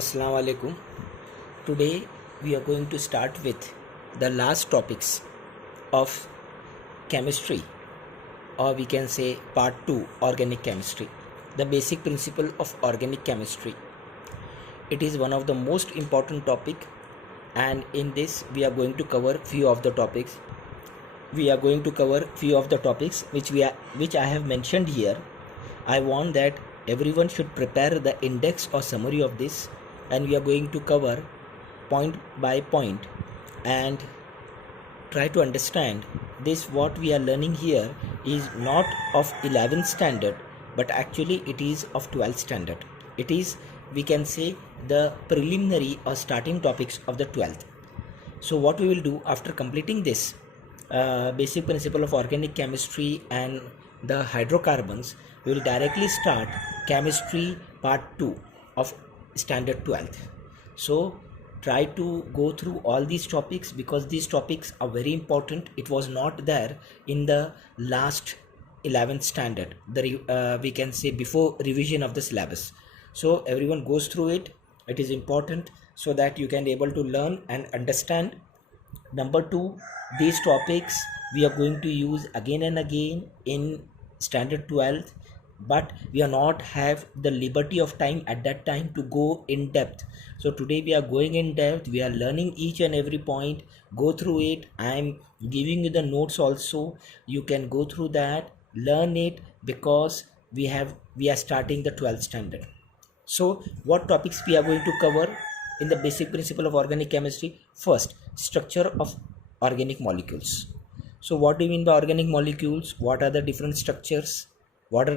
Assalamu alaikum. Today we are going to start with the last topics of chemistry, or we can say part 2, organic chemistry. The basic principle of organic chemistry. It is one of the most important topic, and in this we are going to cover few of the topics. We are going to cover few of the topics which I have mentioned here. I want that everyone should prepare the index or summary of this, and we are going to cover point by point and try to understand this. What we are learning here is not of 11th standard, but actually it is of 12th standard. It is, we can say, the preliminary or starting topics of the 12th. So what we will do after completing this basic principle of organic chemistry and the hydrocarbons, we will directly start chemistry part 2 of standard 12th. So try to go through all these topics because these topics are very important. It was not there in the last 11th standard, we can say before revision of the syllabus. So everyone goes through it. It is important so that you can be able to learn and understand. Number 2, these topics we are going to use again and again in standard 12th, but we are not have the liberty of time at that time to go in depth. So today we are going in depth. We are learning each and every point. Go through it. I am giving you the notes also. You can go through that, learn it, because we are starting the 12th standard. So what topics we are going to cover in the basic principle of organic chemistry? First, structure of organic molecules. So what do you mean by organic molecules? What are the different structures? What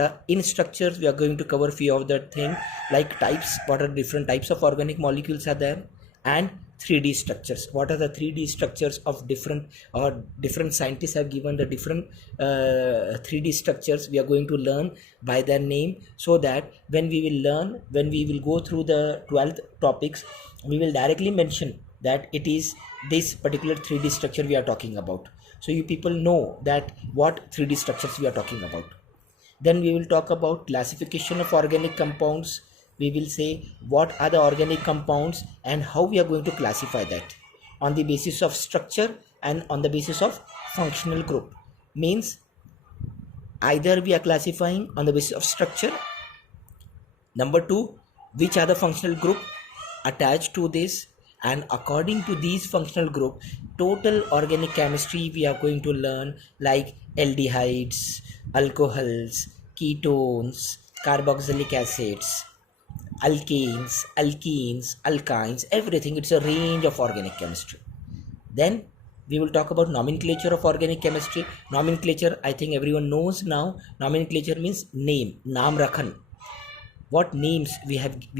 are in structures? We are going to cover few of that thing, like types. What are different types of organic molecules are there? And 3D structures. What are the 3D structures of different scientists have given the different 3D structures. We are going to learn by their name, so that when we will go through the 12th topics, we will directly mention that it is this particular 3D structure we are talking about. So you people know that what 3D structures we are talking about. Then we will talk about classification of organic compounds. We will say what are the organic compounds and how we are going to classify that on the basis of structure and on the basis of functional group. Means either we are classifying on the basis of structure. Number 2, which are the functional group attached to this, and according to these functional group, total organic chemistry we are going to learn, like aldehydes, alcohols, ketones, carboxylic acids, alkanes, alkenes, alkynes, everything. It's a range of organic chemistry. Then we will talk about nomenclature of organic chemistry. Nomenclature, I think everyone knows now. Nomenclature means name, naam rakhan. What names we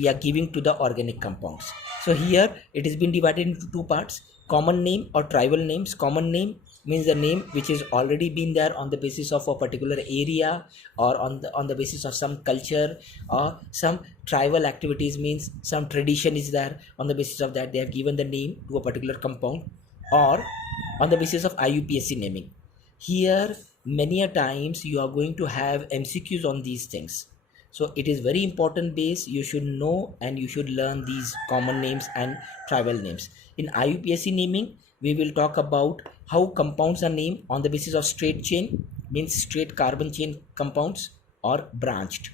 are giving to the organic compounds. So here it has been divided into two parts: common name or tribal names. Common name means the name which is already been there on the basis of a particular area, or on the basis of some culture, or some tribal activities, means some tradition is there. On the basis of that, they have given the name to a particular compound, or on the basis of IUPAC naming. Here many a times you are going to have MCQs on these things. So it is very important base. You should know and you should learn these common names and tribal names. In IUPAC naming, we will talk about how compounds are named on the basis of straight chain, means straight carbon chain compounds, or branched.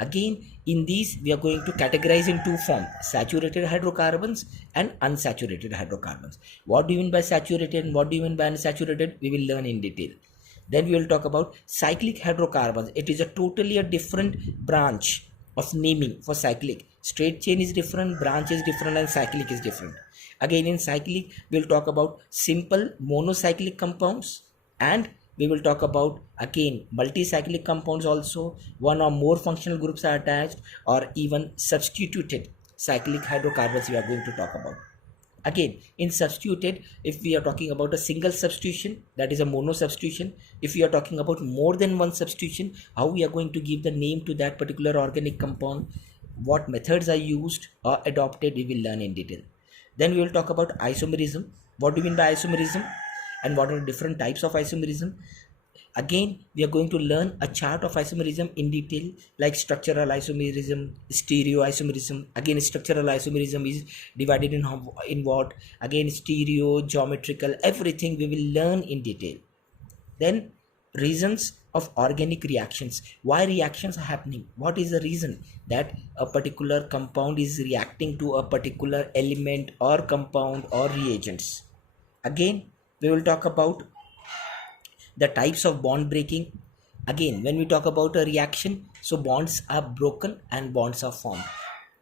Again, in these we are going to categorize in two forms: saturated hydrocarbons and unsaturated hydrocarbons. What do you mean by saturated and what do you mean by unsaturated? We will learn in detail. Then we will talk about cyclic hydrocarbons. It is a totally different branch of naming for cyclic. Straight chain is different, branch is different, and cyclic is different. Again, in cyclic, we will talk about simple monocyclic compounds, and we will talk about again multicyclic compounds also. One or more functional groups are attached, or even substituted cyclic hydrocarbons we are going to talk about. Again, in substituted, if we are talking about a single substitution, that is a mono substitution. If we are talking about more than one substitution, how we are going to give the name to that particular organic compound, what methods are used or adopted, we will learn in detail. Then we will talk about isomerism. What do you mean by isomerism, and what are different types of isomerism? Again, we are going to learn a chart of isomerism in detail, like structural isomerism, stereoisomerism. Again, structural isomerism is divided in what? Again, stereo, geometrical, everything we will learn in detail. Then, reasons of organic reactions. Why reactions are happening? What is the reason that a particular compound is reacting to a particular element or compound or reagents? Again, we will talk about the types of bond breaking. Again, when we talk about a reaction, so bonds are broken and bonds are formed.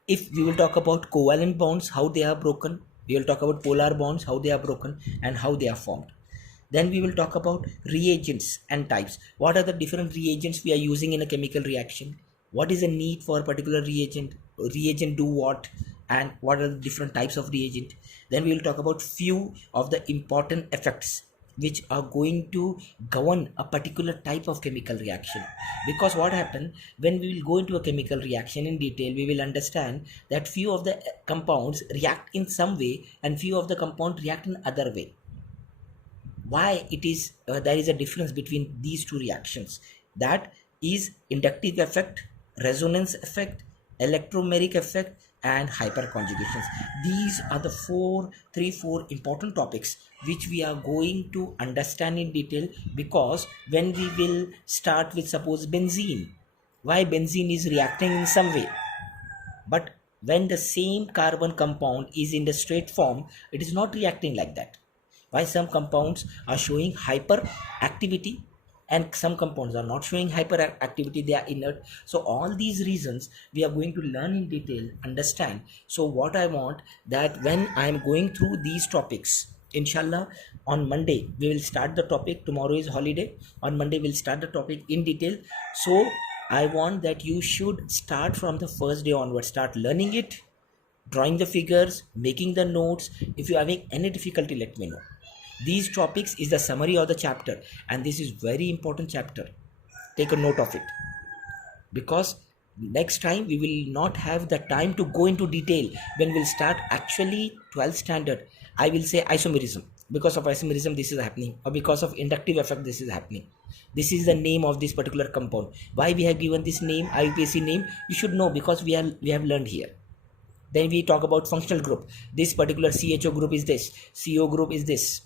If we will talk about covalent bonds, how they are broken, we will talk about polar bonds, how they are broken and how they are formed. Then we will talk about reagents and types. What are the different reagents we are using in a chemical reaction? What is the need for a particular reagent? Reagent do what? And what are the different types of reagent? Then we will talk about few of the important effects which are going to govern a particular type of chemical reaction. Because what happens when we will go into a chemical reaction in detail, we will understand that few of the compounds react in some way and few of the compounds react in other way. Why it is there is a difference between these two reactions, that is inductive effect, resonance effect, electromeric effect and hyperconjugations. These are the four important topics which we are going to understand in detail. Because when we will start with, suppose, benzene, why benzene is reacting in some way, but when the same carbon compound is in the straight form, it is not reacting like that. Why some compounds are showing hyperactivity and some compounds are not showing hyperactivity, they are inert. So all these reasons we are going to learn in detail, understand. So what I want, that when I am going through these topics, inshallah, on Monday we will start the topic. Tomorrow is holiday. On Monday we'll start the topic in detail. So I want that you should start from the first day onwards, start learning it, drawing the figures, making the notes. If you are having any difficulty, let me know. These topics is the summary of the chapter, and this is very important chapter. Take a note of it, because next time we will not have the time to go into detail. When we'll start actually 12th standard, I will say isomerism. Because of isomerism this is happening, or because of inductive effect this is happening. This is the name of this particular compound. Why we have given this name, IUPAC name, you should know, because we have learned here. Then we talk about functional group. This particular CHO group is this, CO group is this,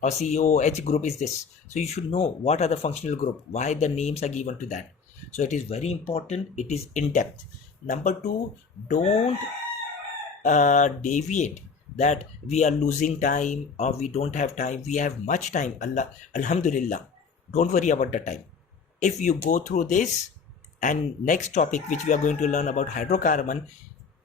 or COH group is this. So you should know what are the functional group, why the names are given to that. So it is very important, it is in depth. Number 2, don't deviate that we are losing time or we don't have time. We have much time, Alhamdulillah. Don't worry about the time. If you go through this and next topic which we are going to learn about hydrocarbon,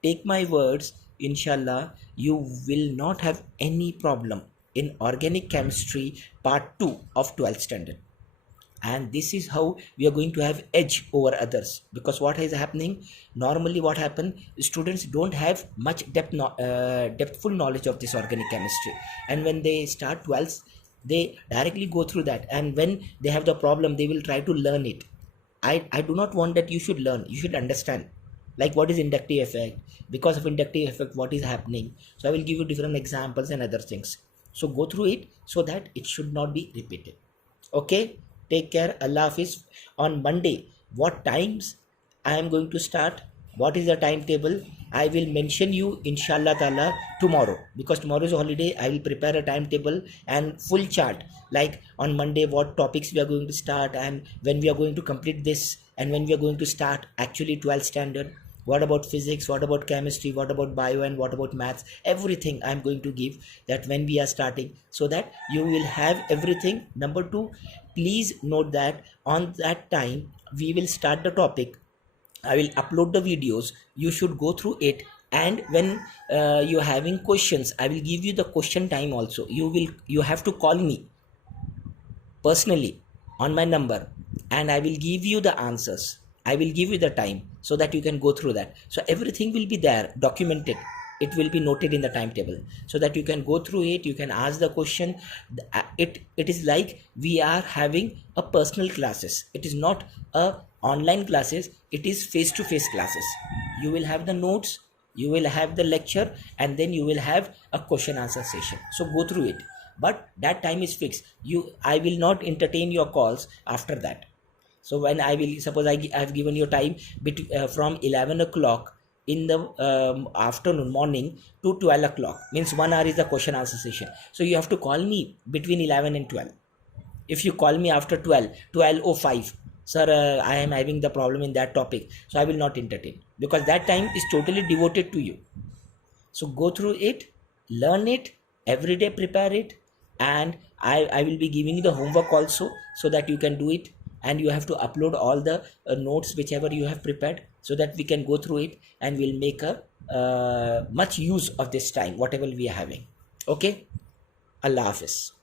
take my words, inshallah, you will not have any problem in organic chemistry part 2 of 12th standard. And this is how we are going to have edge over others. Because what is happening, normally what happen, students don't have much depthful knowledge of this organic chemistry, and when they start 12th, they directly go through that, and when they have the problem they will try to learn it. I do not want that. You should learn, you should understand, like what is inductive effect, because of inductive effect what is happening. So I will give you different examples and other things. So go through it so that it should not be repeated. Okay, take care. Allah Hafiz. On Monday, what times I am going to start, what is the timetable, I will mention you inshallah ta'ala tomorrow. Because tomorrow is a holiday, I will prepare a timetable and full chart, like on Monday what topics we are going to start, and when we are going to complete this, and when we are going to start actually 12th standard. What about physics, what about chemistry, what about bio, and what about maths, everything I am going to give that when we are starting, so that you will have everything. Number 2, please note that on that time we will start the topic, I will upload the videos, you should go through it, and when you are having questions, I will give you the question time also. You have to call me personally on my number, and I will give you the answers. I will give you the time so that you can go through that. So everything will be there, documented. It will be noted in the timetable so that you can go through it. You can ask the question. It is like we are having a personal classes. It is not a online classes. It is face-to-face classes. You will have the notes, you will have the lecture, and then you will have a question answer session. So go through it. but that time is fixed. I will not entertain your calls after that. So when I will suppose I have given you time from 11 o'clock in the afternoon morning to 12 o'clock, means 1 hour is the question answer session. So you have to call me between 11 and 12. If you call me after 12:05, sir, I am having the problem in that topic, so I will not entertain, because that time is totally devoted to you. So go through it, learn it, every day prepare it, and I will be giving you the homework also, so that you can do it, and you have to upload all the notes whichever you have prepared, so that we can go through it and we'll make a much use of this time whatever we are having. Okay, Allah Hafiz.